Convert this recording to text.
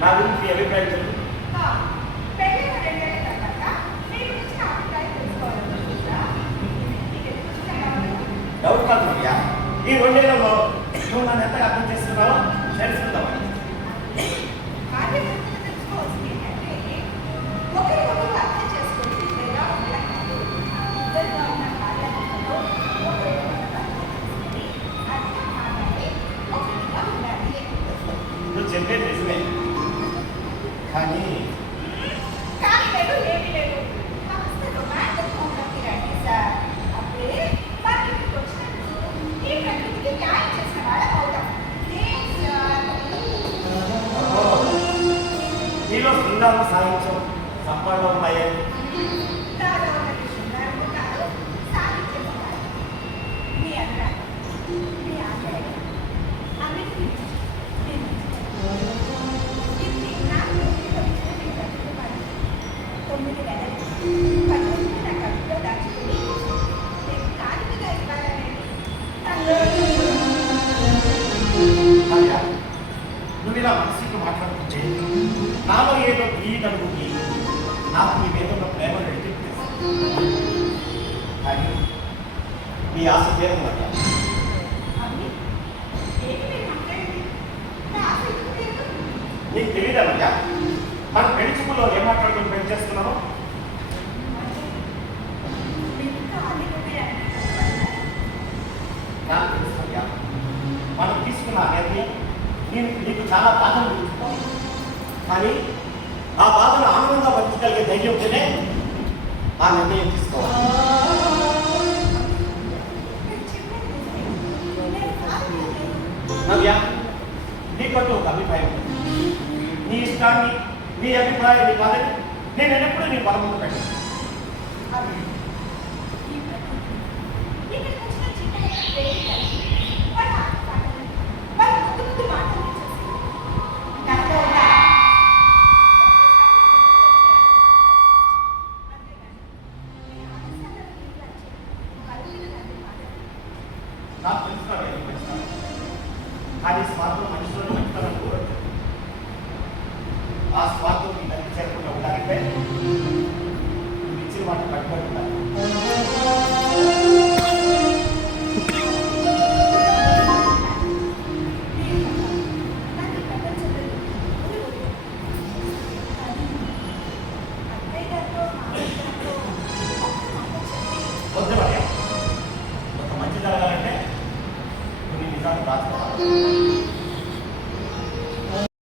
నా గురించి నీ అభిప్రాయం చెప్పు. డౌట్ కాదు మరియా, ఈ 2 ఏళ్లలో నువ్వు నన్ను ఎంతగా అర్థం చేస్తున్నావో తెలుసుకుందామని. నువ్వు చెప్పేది నిజమే, కానీ నీలో శృంగారం సాధించం సంపన్నం ఉన్నాయే. నువ్వు ఇలా మనసుకు మాట్లాడుతుంటే నాలో ఏదో ఈ కలుగుకి నాకు నీ మీద ఉన్న ప్రేమను ఎత్తిపిస్తుంది. కానీ నీ ఆశ తీరం వల్ల నీకు తెలియదమ్మయ్యా, మన పెళ్లి చూపులో ఏం మాట్లాడుకుని పెళ్లి చేస్తున్నామో. నాకు తెలుసయ్యా, మనం తీసుకున్న నిర్ణయం నీకు చాలా బాధను చూస్తాం, కానీ ఆ బాధను ఆనందంగా పంచగలిగే ధైర్యం ఉంటేనే ఆ నిర్ణయం తీసుకోవాలి. నవ్య, నీకంటూ ఒక అభిప్రాయం ఉంది. నీ ఇష్టాన్ని నీ అభిప్రాయాన్ని కాదని నేను ఎప్పుడూ నీ బలముందు పెట్టాను.